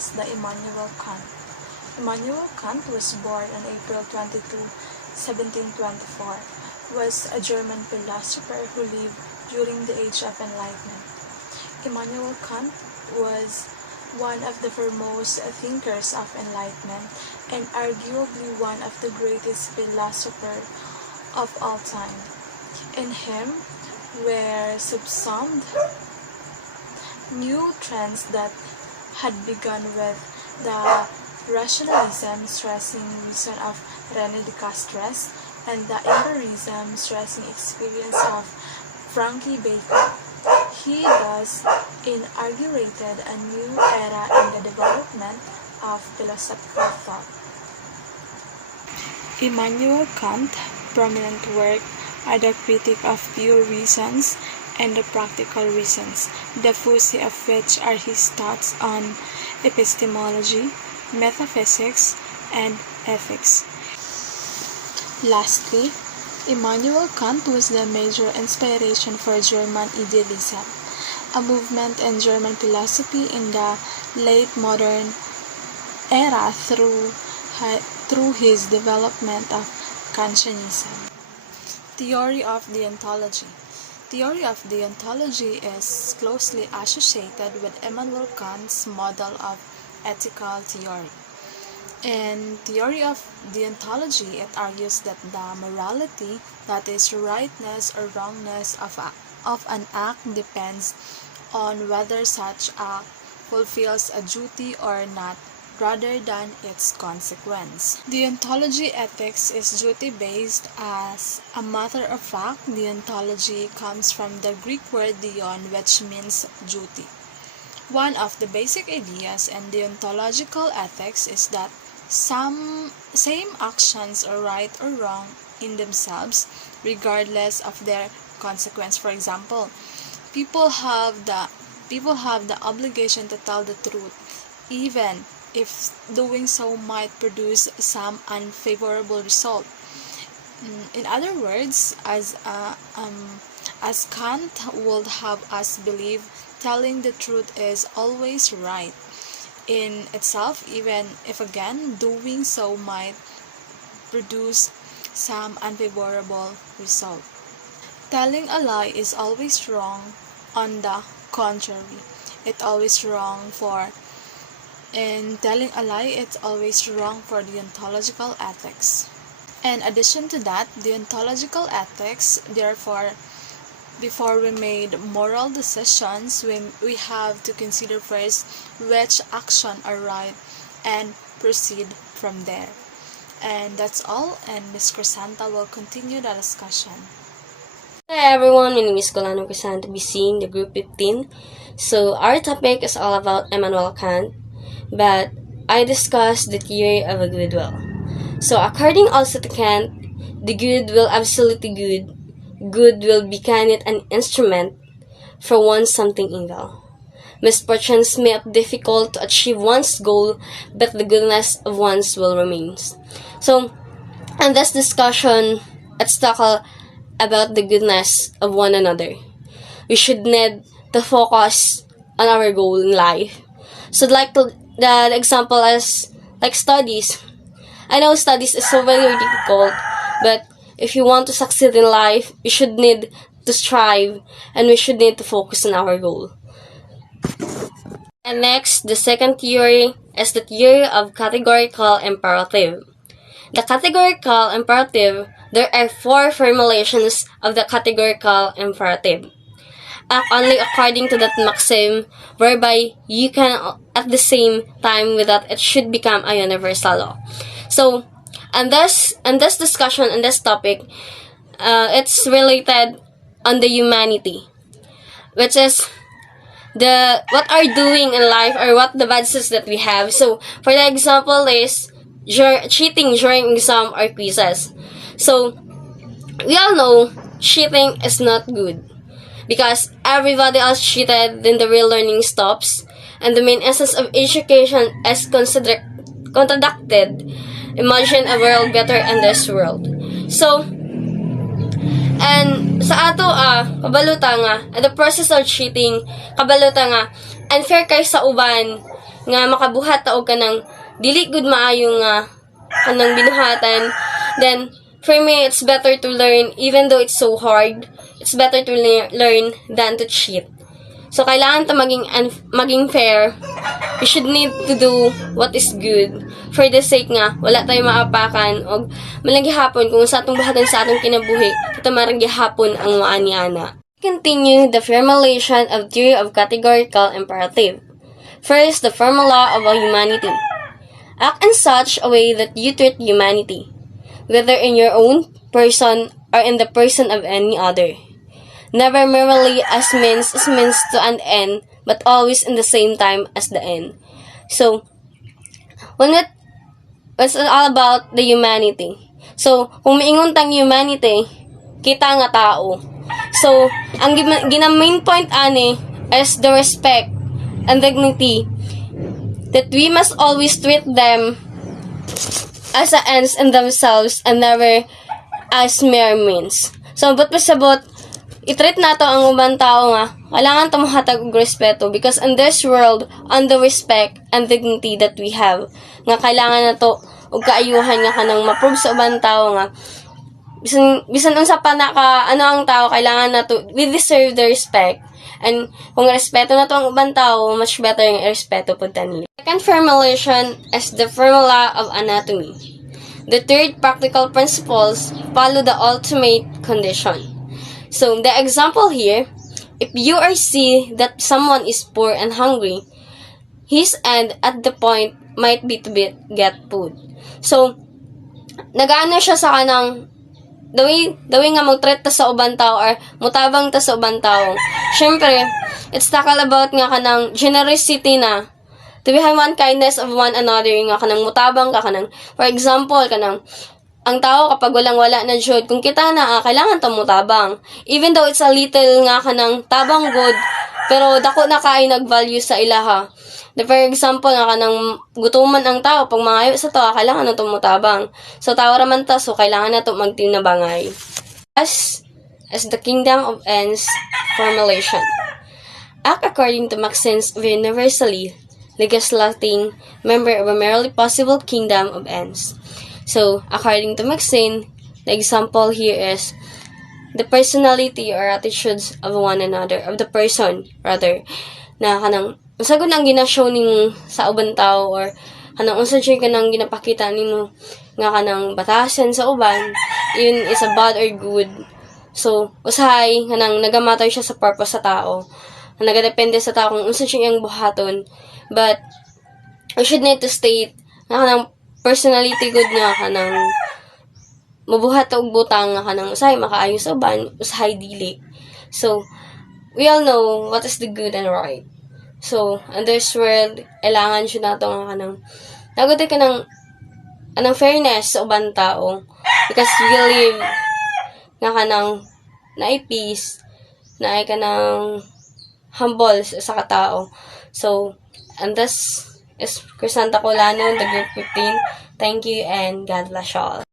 as the Immanuel Kant. Immanuel Kant was born on April 22, 1724, was a German philosopher who lived during the Age of Enlightenment. Immanuel Kant was one of the foremost thinkers of Enlightenment and arguably one of the greatest philosophers of all time. In him were subsumed new trends that had begun with the rationalism stressing reason of René Descartes and the empirism stressing experience of Francis Bacon. He thus inaugurated a new era in the development of philosophical thought. Immanuel Kant's prominent work are the Critique of Pure Reasons and the Practical Reasons, the focus of which are his thoughts on epistemology, metaphysics, and ethics. Lastly, Immanuel Kant was the major inspiration for German idealism, a movement in German philosophy in the late modern era through his development of Kantianism. Theory of deontology. Theory of deontology is closely associated with Immanuel Kant's model of ethical theory. In theory of deontology, it argues that the morality, that is, rightness or wrongness of an act depends on whether such act fulfills a duty or not, rather than its consequence. Deontology ethics is duty-based. As a matter of fact, deontology comes from the Greek word deon, which means duty. One of the basic ideas in deontological ethics is that same actions are right or wrong in themselves, regardless of their consequence. For example, people have the obligation to tell the truth, even if doing so might produce some unfavorable result. In other words, as Kant would have us believe, telling the truth is always right in itself, even if again doing so might produce some unfavorable result. Telling a lie is always wrong. On the contrary, it's always wrong for In telling a lie, it's always wrong for deontological ethics. In addition to that, deontological ethics, therefore, before we made moral decisions, we have to consider first which action are right and proceed from there. And that's all, and Ms. Crisanta will continue the discussion. Hi everyone, my name is Colano Crisanta, BC in the group 15. So our topic is all about Immanuel Kant, but I discussed the theory of a good will. So according also to Kant, the good will absolutely good. Good will be kind an instrument for one's something evil. Misfortunes may be difficult to achieve one's goal, but the goodness of one's will remains. So, in this discussion, let's talk about the goodness of one another. We should need to focus on our goal in life. So, the example is like studies. I know studies is so very difficult, but if you want to succeed in life, you should need to strive and we should need to focus on our goal. And next, the second theory is the theory of categorical imperative. The categorical imperative, there are 4 formulations of the categorical imperative. Act only according to that maxim, whereby you can at the same time with that it should become a universal law. So, in this discussion, in this topic, it's related on the humanity, which is what are doing in life or what the vices that we have. So, for the example is cheating during exam or quizzes. So, we all know cheating is not good because everybody else cheated, then the real learning stops, and the main essence of education is contradicted. Imagine a world better in this world. So, and sa ato kabaluta nga, the process of cheating, kabaluta nga, unfair kay sa uban, nga makabuhat ta og kanang dili gud maayo nga kanang binuhatan, then for me it's better to learn even though it's so hard. It's better to learn than to cheat. So kailangan ta maging fair. We should need to do what is good for the sake nga wala tayo maapakan og malagi hapon kung sa atong buhatan sa atong kinabuhi kita maragi hapon ang maaniana. Continue the formulation of theory of categorical imperative. First, the formula of a humanity. Act in such a way that you treat humanity, whether in your own person or in the person of any other. Never merely as means to an end, but always in the same time as the end. So, it's all about the humanity. So, kung miingon tang humanity, kita nga tao. So, ang main point ani is the respect and dignity that we must always treat them as a ends in themselves and never as mere means. So, but pasabot, i-treat nato ang ubang tao nga, kailangan tumuhatag og respeto because in this world, on the respect and dignity that we have, nga kailangan nato og kaayuhan nga kanang ma-prove sa ubang tao nga bisan unsa pa ang tao, kailangan nato we deserve the respect. And kung respeto na to ang ubang tao, much better yung respeto po nila. Second formulation is the formula of anatomy. The third, practical principles follow the ultimate condition. So, the example here, if you are see that someone is poor and hungry, his end at the point might be to get food. So, nagaano siya sa kanang dawi nga mag-treat ta sa ubang tao or mutabang ta sa ubang tao. Syempre, it's all about nga kanang generosity na. To have one kindness of one another, nga kanang mutabang ka kanang, for example, kanang ang tao kapag walang-wala na jud, kung kita na kailangan ta mutabang. Even though it's a little nga kanang tabang good, pero dako na kay nag-value sa ilaha. For example, nga kanang gutuman ang tao, pag mangayo sa to, kailangan na tumutabang. So, tao raman ta, so kailangan na to magtinabangay. As the kingdom of ends formulation. Act according to maxims of universally legislating member of a merely possible kingdom of ends. So, according to maxim, the example here is the personality or attitudes of one another, of the person, rather, na kanang unsa gud ang gina-show nimo sa ubang tao or kanang unsa jud kanang ginapakita nimo nga kanang batasan sa uban, yun is a bad or good. So, usahay kanang nagamatter siya sa purpose sa tao. Nagadepende sa tao kung unsa siya iyang buhaton. But we should need to state nga kanang personality good nga kanang mabuhat og butang nga kanang usahay makaayo sa uban, usahay dili. So, we all know what is the good and right. So, in this world, kailangan siya nato nga kanang naguday ka ng anang fairness sa ubang tao because we live nga kanang naay peace, naay kanang humble sa katao. So, and this is Crisanta Colano, the group 15. Thank you and God bless y'all.